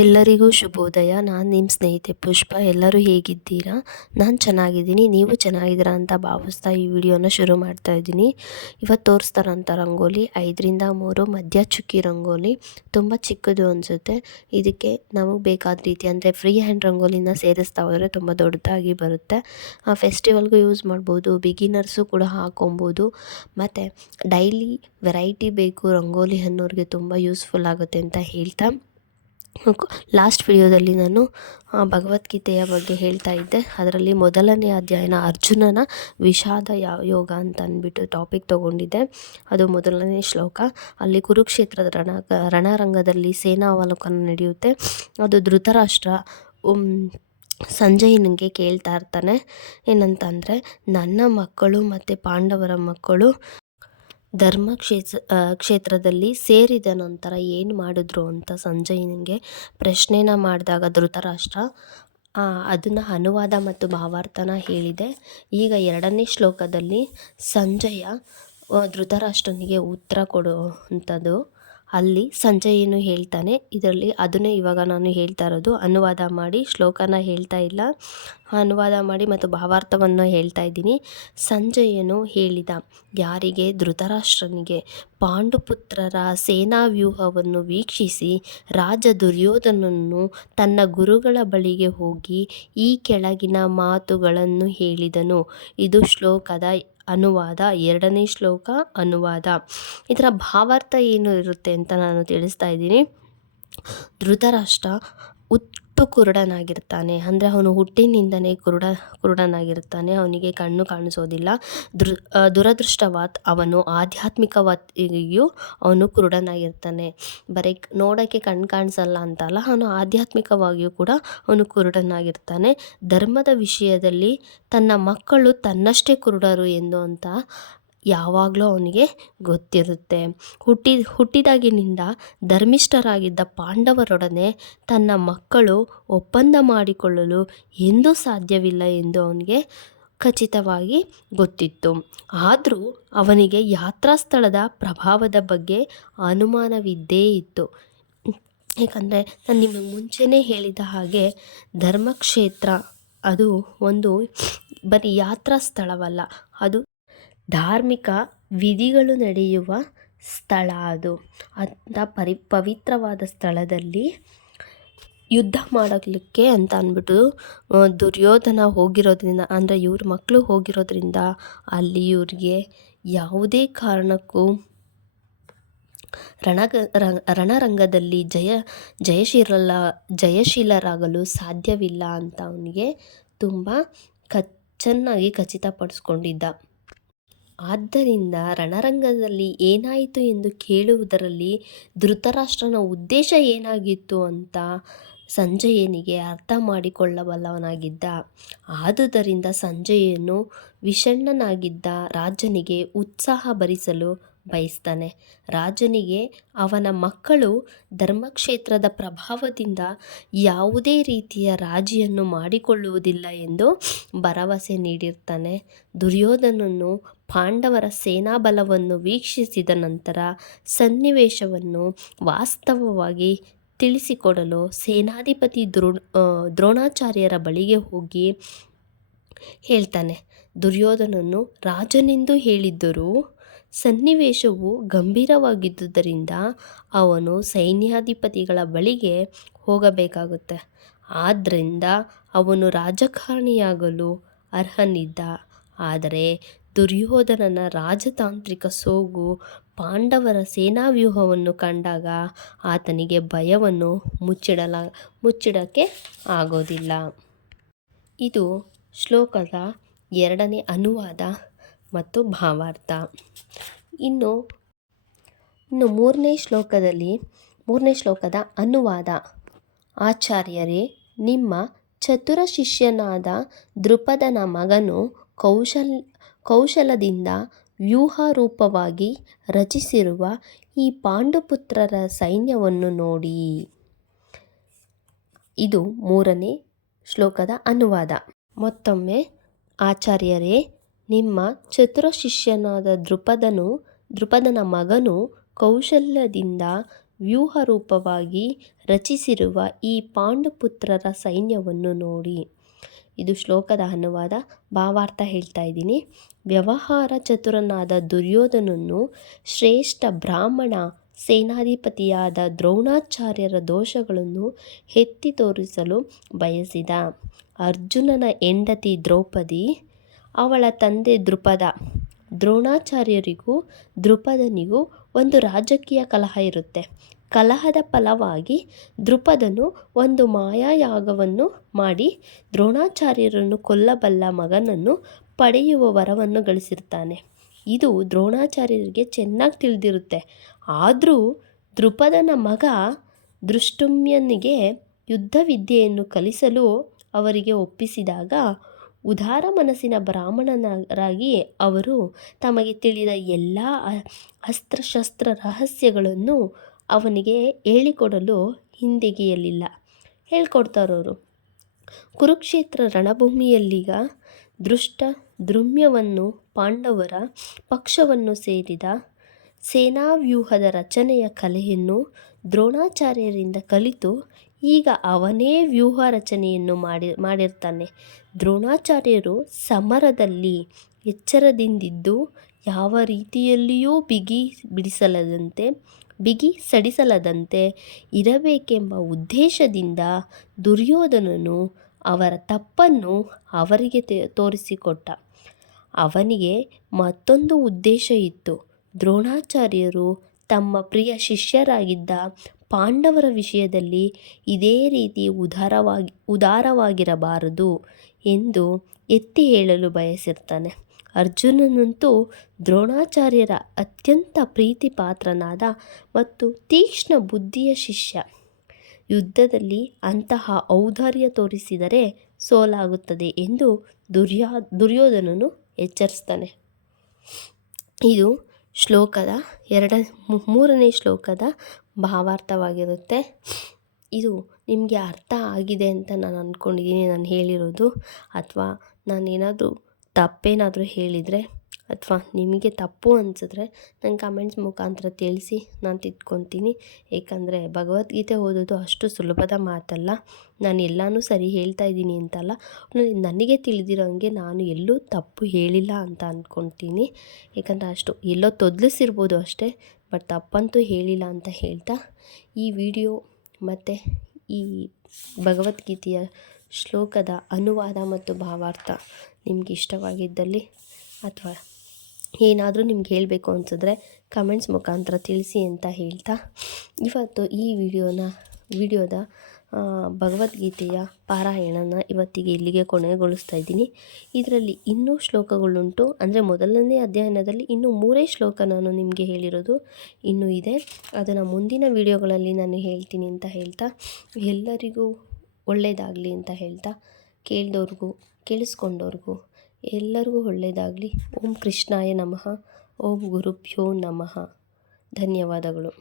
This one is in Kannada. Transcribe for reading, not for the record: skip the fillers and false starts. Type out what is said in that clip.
ಎಲ್ಲರಿಗೂ ಶುಭೋದಯ. ನಾನು ನಿಮ್ಮ ಸ್ನೇಹಿತೆ ಪುಷ್ಪ. ಎಲ್ಲರೂ ಹೇಗಿದ್ದೀರಾ? ನಾನು ಚೆನ್ನಾಗಿದ್ದೀನಿ. ನೀವು ಚೆನ್ನಾಗಿದ್ದೀರಾ ಅಂತ ಭಾವಿಸ್ತಾ ಈ ವಿಡಿಯೋನ ಶುರು ಮಾಡ್ತಾ ಇದ್ದೀನಿ. ಇವತ್ತು ತೋರಿಸ್ತಾರಂಥ ರಂಗೋಲಿ 5ರಿಂದ 3 ಮಧ್ಯ ಚುಕ್ಕಿ ರಂಗೋಲಿ. ತುಂಬ ಚಿಕ್ಕದು ಅನಿಸುತ್ತೆ. ಇದಕ್ಕೆ ನಮಗೆ ಬೇಕಾದ ರೀತಿ ಅಂದರೆ ಫ್ರೀ ಹ್ಯಾಂಡ್ ರಂಗೋಲಿನ ಸೇರಿಸ್ತಾ ಹೋದರೆ ತುಂಬ ದೊಡ್ಡದಾಗಿ ಬರುತ್ತೆ. ಫೆಸ್ಟಿವಲ್ಗೂ ಯೂಸ್ ಮಾಡ್ಬೋದು, ಬಿಗಿನರ್ಸು ಕೂಡ ಹಾಕೊಬೋದು. ಮತ್ತು ಡೈಲಿ ವೆರೈಟಿ ಬೇಕು ರಂಗೋಲಿ ಅನ್ನೋರಿಗೆ ತುಂಬ ಯೂಸ್ಫುಲ್ ಆಗುತ್ತೆ ಅಂತ ಹೇಳ್ತಾ, ಲಾಸ್ಟ್ ವಿಡಿಯೋದಲ್ಲಿ ನಾನು ಭಗವದ್ಗೀತೆಯ ಬಗ್ಗೆ ಹೇಳ್ತಾ ಇದ್ದೆ. ಅದರಲ್ಲಿ ಮೊದಲನೇ ಅಧ್ಯಾಯನ ಅರ್ಜುನನ ವಿಷಾದ ಯೋಗ ಅಂತ ಅಂದ್ಬಿಟ್ಟು ಟಾಪಿಕ್ ತೊಗೊಂಡಿದ್ದೆ. ಅದು ಮೊದಲನೇ ಶ್ಲೋಕ. ಅಲ್ಲಿ ಕುರುಕ್ಷೇತ್ರದ ರಣರಂಗದಲ್ಲಿ ಸೇನಾ ಅವಲೋಕನ ನಡೆಯುತ್ತೆ. ಅದು ಧೃತರಾಷ್ಟ್ರ ಸಂಜಯನಿಗೆ ಕೇಳ್ತಾ ಇರ್ತಾನೆ, ಏನಂತಂದರೆ ನನ್ನ ಮಕ್ಕಳು ಮತ್ತು ಪಾಂಡವರ ಮಕ್ಕಳು ಕ್ಷೇತ್ರದಲ್ಲಿ ಸೇರಿದ ನಂತರ ಏನು ಮಾಡಿದ್ರು ಅಂತ ಸಂಜಯನಿಗೆ ಪ್ರಶ್ನೆನ ಮಾಡಿದಾಗ ಧೃತರಾಷ್ಟ್ರ ಅದನ್ನು ಅನುವಾದ ಮತ್ತು ಭಾವಾರ್ಥನ ಹೇಳಿದೆ. ಈಗ 2ನೇ ಶ್ಲೋಕದಲ್ಲಿ ಸಂಜಯ ಧೃತರಾಷ್ಟ್ರನಿಗೆ ಉತ್ತರ ಕೊಡುವಂಥದ್ದು. ಅಲ್ಲಿ ಸಂಜಯನು ಹೇಳ್ತಾನೆ. ಇದರಲ್ಲಿ ಅದನ್ನೇ ಇವಾಗ ನಾನು ಹೇಳ್ತಾ ಇರೋದು. ಅನುವಾದ ಮಾಡಿ, ಶ್ಲೋಕನ ಹೇಳ್ತಾ ಇಲ್ಲ, ಅನುವಾದ ಮಾಡಿ ಮತ್ತು ಭಾವಾರ್ಥವನ್ನು ಹೇಳ್ತಾ ಇದ್ದೀನಿ. ಸಂಜಯನು ಹೇಳಿದ, ಯಾರಿಗೆ? ಧೃತರಾಷ್ಟ್ರನಿಗೆ. ಪಾಂಡುಪುತ್ರರ ಸೇನಾವ್ಯೂಹವನ್ನು ವೀಕ್ಷಿಸಿ ರಾಜ ದುರ್ಯೋಧನನು ತನ್ನ ಗುರುಗಳ ಬಳಿಗೆ ಹೋಗಿ ಈ ಕೆಳಗಿನ ಮಾತುಗಳನ್ನು ಹೇಳಿದನು. ಇದು ಶ್ಲೋಕದ ಅನುವಾದ. 2ನೇ ಶ್ಲೋಕ ಅನುವಾದ. ಇದರ ಭಾವಾರ್ಥ ಏನು ಇರುತ್ತೆ ಅಂತ ನಾನು ತಿಳಿಸ್ತಾ ಇದ್ದೀನಿ. ಧೃತರಾಷ್ಟ್ರ ಹುಟ್ಟು ಕುರುಡನಾಗಿರ್ತಾನೆ. ಅಂದರೆ ಅವನು ಹುಟ್ಟಿನಿಂದನೇ ಕುರುಡನಾಗಿರ್ತಾನೆ. ಅವನಿಗೆ ಕಣ್ಣು ಕಾಣಿಸೋದಿಲ್ಲ. ದುರದೃಷ್ಟವತ್ ಅವನು ಆಧ್ಯಾತ್ಮಿಕವಾಗಿಯೂ ಅವನು ಕುರುಡನಾಗಿರ್ತಾನೆ. ಬರೀ ನೋಡೋಕ್ಕೆ ಕಣ್ಣು ಕಾಣಿಸಲ್ಲ ಅಂತಲ್ಲ, ಅವನು ಆಧ್ಯಾತ್ಮಿಕವಾಗಿಯೂ ಕೂಡ ಅವನು ಕುರುಡನಾಗಿರ್ತಾನೆ. ಧರ್ಮದ ವಿಷಯದಲ್ಲಿ ತನ್ನ ಮಕ್ಕಳು ತನ್ನಷ್ಟೇ ಕುರುಡರು ಎಂದು ಅಂತ ಯಾವಾಗಲೂ ಅವನಿಗೆ ಗೊತ್ತಿರುತ್ತೆ. ಹುಟ್ಟಿದಾಗಿನಿಂದ ಧರ್ಮಿಷ್ಠರಾಗಿದ್ದ ಪಾಂಡವರೊಡನೆ ತನ್ನ ಮಕ್ಕಳು ಒಪ್ಪಂದ ಮಾಡಿಕೊಳ್ಳಲು ಎಂದೂ ಸಾಧ್ಯವಿಲ್ಲ ಎಂದು ಅವನಿಗೆ ಖಚಿತವಾಗಿ ಗೊತ್ತಿತ್ತು. ಆದರೂ ಅವನಿಗೆ ಯಾತ್ರಾ ಸ್ಥಳದ ಪ್ರಭಾವದ ಬಗ್ಗೆ ಅನುಮಾನವಿದ್ದೇ ಇತ್ತು. ಏಕೆಂದರೆ ನಾನು ನಿಮಗೆ ಮುಂಚೆನೇ ಹೇಳಿದ ಹಾಗೆ ಧರ್ಮಕ್ಷೇತ್ರ ಅದು ಒಂದು ಬರೀ ಯಾತ್ರಾ ಸ್ಥಳವಲ್ಲ, ಅದು ಧಾರ್ಮಿಕ ವಿಧಿಗಳು ನಡೆಯುವ ಸ್ಥಳ. ಅದು ಅಂಥ ಪವಿತ್ರವಾದ ಸ್ಥಳದಲ್ಲಿ ಯುದ್ಧ ಮಾಡಲಿಕ್ಕೆ ಅಂತ ಅಂದ್ಬಿಟ್ಟು ದುರ್ಯೋಧನ ಹೋಗಿರೋದ್ರಿಂದ, ಅಂದರೆ ಇವ್ರ ಮಕ್ಕಳು ಹೋಗಿರೋದ್ರಿಂದ ಅಲ್ಲಿ ಇವ್ರಿಗೆ ಯಾವುದೇ ಕಾರಣಕ್ಕೂ ರಣರಂಗದಲ್ಲಿ ಜಯಶೀಲರಾಗಲು ಸಾಧ್ಯವಿಲ್ಲ ಅಂತ ಅವನಿಗೆ ತುಂಬ ಚೆನ್ನಾಗಿ ಖಚಿತಪಡಿಸ್ಕೊಂಡಿದ್ದ. ಆದ್ದರಿಂದ ರಣರಂಗದಲ್ಲಿ ಏನಾಯಿತು ಎಂದು ಕೇಳುವುದರಲ್ಲಿ ಧೃತರಾಷ್ಟ್ರನ ಉದ್ದೇಶ ಏನಾಗಿತ್ತು ಅಂತ ಸಂಜಯನಿಗೆ ಅರ್ಥ ಮಾಡಿಕೊಳ್ಳಬಲ್ಲವನಾಗಿದ್ದ. ಆದುದರಿಂದ ಸಂಜಯನು ವಿಷಣ್ಣನಾಗಿದ್ದ ರಾಜನಿಗೆ ಉತ್ಸಾಹ ಭರಿಸಲು ಬಯಸ್ತಾನೆ. ರಾಜನಿಗೆ ಅವನ ಮಕ್ಕಳು ಧರ್ಮಕ್ಷೇತ್ರದ ಪ್ರಭಾವದಿಂದ ಯಾವುದೇ ರೀತಿಯ ರಾಜಿಯನ್ನು ಮಾಡಿಕೊಳ್ಳುವುದಿಲ್ಲ ಎಂದು ಭರವಸೆ ನೀಡಿರ್ತಾನೆ. ದುರ್ಯೋಧನನು ಪಾಂಡವರ ಸೇನಾಬಲವನ್ನು ವೀಕ್ಷಿಸಿದ ನಂತರ ಸನ್ನಿವೇಶವನ್ನು ವಾಸ್ತವವಾಗಿ ತಿಳಿಸಿಕೊಡಲು ಸೇನಾಧಿಪತಿ ದ್ರೋಣಾಚಾರ್ಯರ ಬಳಿಗೆ ಹೋಗಿ ಹೇಳ್ತಾನೆ. ದುರ್ಯೋಧನನು ರಾಜನೆಂದು ಹೇಳಿದ್ದರೂ ಸನ್ನಿವೇಶವು ಗಂಭೀರವಾಗಿದ್ದುದರಿಂದ ಅವನು ಸೈನ್ಯಾಧಿಪತಿಗಳ ಬಳಿಗೆ ಹೋಗಬೇಕಾಗುತ್ತೆ. ಆದ್ದರಿಂದ ಅವನು ರಾಜಕಾರಣಿಯಾಗಲು ಅರ್ಹನಿದ್ದ. ಆದರೆ ದುರ್ಯೋಧನನ ರಾಜತಾಂತ್ರಿಕ ಸೋಗು ಪಾಂಡವರ ಸೇನಾವ್ಯೂಹವನ್ನು ಕಂಡಾಗ ಆತನಿಗೆ ಭಯವನ್ನು ಮುಚ್ಚಿಡಕ್ಕೆ ಆಗೋದಿಲ್ಲ. ಇದು ಶ್ಲೋಕದ 2ನೇ ಅನುವಾದ ಮತ್ತು ಭಾವಾರ್ಥ. ಇನ್ನು 3ನೇ ಶ್ಲೋಕದ ಅನುವಾದ. ಆಚಾರ್ಯರೇ, ನಿಮ್ಮ ಚತುರ ಶಿಷ್ಯನಾದ ದೃಪದನ ಮಗನು ಕೌಶಲದಿಂದ ವ್ಯೂಹರೂಪವಾಗಿ ರಚಿಸಿರುವ ಈ ಪಾಂಡುಪುತ್ರರ ಸೈನ್ಯವನ್ನು ನೋಡಿ. ಇದು 3ನೇ ಶ್ಲೋಕದ ಅನುವಾದ. ಮತ್ತೊಮ್ಮೆ, ಆಚಾರ್ಯರೇ, ನಿಮ್ಮ ಚತುರ ಶಿಷ್ಯನಾದ ದೃಪದನ ಮಗನು ಕೌಶಲ್ಯದಿಂದ ವ್ಯೂಹರೂಪವಾಗಿ ರಚಿಸಿರುವ ಈ ಪಾಂಡುಪುತ್ರರ ಸೈನ್ಯವನ್ನು ನೋಡಿ. ಇದು ಶ್ಲೋಕದ ಅನುವಾದ. ಭಾವಾರ್ಥ ಹೇಳ್ತಾ ಇದ್ದೀನಿ. ವ್ಯವಹಾರ ಚತುರನಾದ ದುರ್ಯೋಧನನು ಶ್ರೇಷ್ಠ ಬ್ರಾಹ್ಮಣ ಸೇನಾಧಿಪತಿಯಾದ ದ್ರೋಣಾಚಾರ್ಯರ ದೋಷಗಳನ್ನು ಎತ್ತಿ ತೋರಿಸಲು ಬಯಸಿದ. ಅರ್ಜುನನ ಹೆಂಡತಿ ದ್ರೌಪದಿ, ಅವಳ ತಂದೆ ದ್ರುಪದ. ದ್ರೋಣಾಚಾರ್ಯರಿಗೂ ದ್ರುಪದನಿಗೂ ಒಂದು ರಾಜಕೀಯ ಕಲಹ ಇರುತ್ತೆ. ಕಲಹದ ಫಲವಾಗಿ ದ್ರುಪದನು ಒಂದು ಮಾಯಾಯಾಗವನ್ನು ಮಾಡಿ ದ್ರೋಣಾಚಾರ್ಯರನ್ನು ಕೊಲ್ಲಬಲ್ಲ ಮಗನನ್ನು ಪಡೆಯುವ ವರವನ್ನು ಗಳಿಸಿರ್ತಾನೆ. ಇದು ದ್ರೋಣಾಚಾರ್ಯರಿಗೆ ಚೆನ್ನಾಗಿ ತಿಳಿದಿರುತ್ತೆ. ಆದರೂ ದ್ರುಪದನ ಮಗ ಧೃಷ್ಟದ್ಯುಮ್ನನಿಗೆ ಯುದ್ಧ ವಿದ್ಯೆಯನ್ನು ಕಲಿಸಲು ಅವರಿಗೆ ಒಪ್ಪಿಸಿದಾಗ ಉದಾರ ಮನಸ್ಸಿನ ಬ್ರಾಹ್ಮಣರಾಗಿ ಅವರು ತಮಗೆ ತಿಳಿದ ಎಲ್ಲ ಅಸ್ತ್ರಶಸ್ತ್ರ ರಹಸ್ಯಗಳನ್ನು ಅವನಿಗೆ ಹೇಳಿಕೊಡಲು ಹಿಂದೆಗೆಯಲಿಲ್ಲ. ಹೇಳ್ಕೊಡ್ತಾರವರು. ಕುರುಕ್ಷೇತ್ರ ರಣಭೂಮಿಯಲ್ಲೀಗ ಧೃಷ್ಟದ್ಯುಮ್ನನು ಪಾಂಡವರ ಪಕ್ಷವನ್ನು ಸೇರಿದ ಸೇನಾವ್ಯೂಹದ ರಚನೆಯ ಕಲೆಯನ್ನು ದ್ರೋಣಾಚಾರ್ಯರಿಂದ ಕಲಿತು ಈಗ ಅವನೇ ವ್ಯೂಹ ರಚನೆಯನ್ನು ಮಾಡಿರ್ತಾನೆ. ದ್ರೋಣಾಚಾರ್ಯರು ಸಮರದಲ್ಲಿ ಎಚ್ಚರದಿಂದಿದ್ದು ಯಾವ ರೀತಿಯಲ್ಲಿಯೂ ಬಿಗಿ ಸಡಿಸಲದಂತೆ ಇರಬೇಕೆಂಬ ಉದ್ದೇಶದಿಂದ ದುರ್ಯೋಧನನು ಅವರ ತಪ್ಪನ್ನು ಅವರಿಗೆ ತೋರಿಸಿಕೊಟ್ಟ. ಅವನಿಗೆ ಮತ್ತೊಂದು ಉದ್ದೇಶ ಇತ್ತು. ದ್ರೋಣಾಚಾರ್ಯರು ತಮ್ಮ ಪ್ರಿಯ ಶಿಷ್ಯರಾಗಿದ್ದ ಪಾಂಡವರ ವಿಷಯದಲ್ಲಿ ಇದೇ ರೀತಿ ಉದಾರವಾಗಿರಬಾರದು ಎಂದು ಎತ್ತಿ ಹೇಳಲು ಬಯಸಿರ್ತಾನೆ. ಅರ್ಜುನನಂತೂ ದ್ರೋಣಾಚಾರ್ಯರ ಅತ್ಯಂತ ಪ್ರೀತಿ ಪಾತ್ರನಾದ ಮತ್ತು ತೀಕ್ಷ್ಣ ಬುದ್ಧಿಯ ಶಿಷ್ಯ. ಯುದ್ಧದಲ್ಲಿ ಅಂತಹ ಔದಾರ್ಯ ತೋರಿಸಿದರೆ ಸೋಲಾಗುತ್ತದೆ ಎಂದು ದುರ್ಯೋಧನನು ಎಚ್ಚರಿಸ್ತಾನೆ. ಇದು ಶ್ಲೋಕದ ಮೂರನೇ ಶ್ಲೋಕದ ಭಾವಾರ್ಥವಾಗಿರುತ್ತೆ. ಇದು ನಿಮಗೆ ಅರ್ಥ ಆಗಿದೆ ಅಂತ ನಾನು ಅಂದ್ಕೊಂಡಿದ್ದೀನಿ. ನಾನು ಹೇಳಿರೋದು ಅಥವಾ ನಾನೇನಾದರೂ ತಪ್ಪೇನಾದರೂ ಹೇಳಿದರೆ ಅಥವಾ ನಿಮಗೆ ತಪ್ಪು ಅನಿಸಿದ್ರೆ ನಂಗೆ ಕಮೆಂಟ್ಸ್ ಮುಖಾಂತರ ತಿಳಿಸಿ, ನಾನು ತಿದ್ಕೊತೀನಿ. ಏಕೆಂದರೆ ಭಗವದ್ಗೀತೆ ಓದೋದು ಅಷ್ಟು ಸುಲಭದ ಮಾತಲ್ಲ. ನಾನು ಎಲ್ಲನೂ ಸರಿ ಹೇಳ್ತಾ ಇದ್ದೀನಿ ಅಂತಲ್ಲ, ನನಗೆ ತಿಳಿದಿರೋಂಗೆ ನಾನು ಎಲ್ಲೂ ತಪ್ಪು ಹೇಳಿಲ್ಲ ಅಂತ ಅಂದ್ಕೊತೀನಿ. ಏಕೆಂದರೆ ಅಷ್ಟು ಎಲ್ಲೋ ತೊದಲಿಸಿರ್ಬೋದು ಅಷ್ಟೇ, ಬಟ್ ತಪ್ಪಂತೂ ಹೇಳಿಲ್ಲ ಅಂತ ಹೇಳ್ತಾ ಈ ವಿಡಿಯೋ ಮತ್ತು ಈ ಭಗವದ್ಗೀತೆಯ ಶ್ಲೋಕದ ಅನುವಾದ ಮತ್ತು ಭಾವಾರ್ಥ ನಿಮ್ಗೆ ಇಷ್ಟವಾಗಿದ್ದಲ್ಲಿ ಅಥವಾ ಏನಾದರೂ ನಿಮ್ಗೆ ಹೇಳಬೇಕು ಅನಿಸಿದ್ರೆ ಕಮೆಂಟ್ಸ್ ಮುಖಾಂತರ ತಿಳಿಸಿ ಅಂತ ಹೇಳ್ತಾ ಇವತ್ತು ಈ ವಿಡಿಯೋದ ಭಗವದ್ಗೀತೆಯ ಪಾರಾಯಣನ ಇವತ್ತಿಗೆ ಇಲ್ಲಿಗೆ ಕೊನೆಗೊಳಿಸ್ತಾ ಇದ್ದೀನಿ. ಇದರಲ್ಲಿ ಇನ್ನೂ ಶ್ಲೋಕಗಳುಂಟು. ಅಂದರೆ ಮೊದಲನೇ ಅಧ್ಯಯನದಲ್ಲಿ ಇನ್ನೂ 3 ಶ್ಲೋಕ ನಾನು ನಿಮಗೆ ಹೇಳಿರೋದು ಇನ್ನೂ ಇದೆ. ಅದನ್ನು ಮುಂದಿನ ವಿಡಿಯೋಗಳಲ್ಲಿ ನಾನು ಹೇಳ್ತೀನಿ ಅಂತ ಹೇಳ್ತಾ ಎಲ್ಲರಿಗೂ ಒಳ್ಳೆಯದಾಗಲಿ ಅಂತ ಹೇಳ್ತಾ ಕೇಳಿದವ್ರಿಗೂ ಕೇಳಿಸ್ಕೊಂಡವ್ರಿಗೂ ಎಲ್ಲರಿಗೂ ಒಳ್ಳೆಯದಾಗಲಿ. ಓಂ ಕೃಷ್ಣಾಯ ನಮಃ. ಓಂ ಗುರುಭ್ಯೋ ನಮಃ. ಧನ್ಯವಾದಗಳು.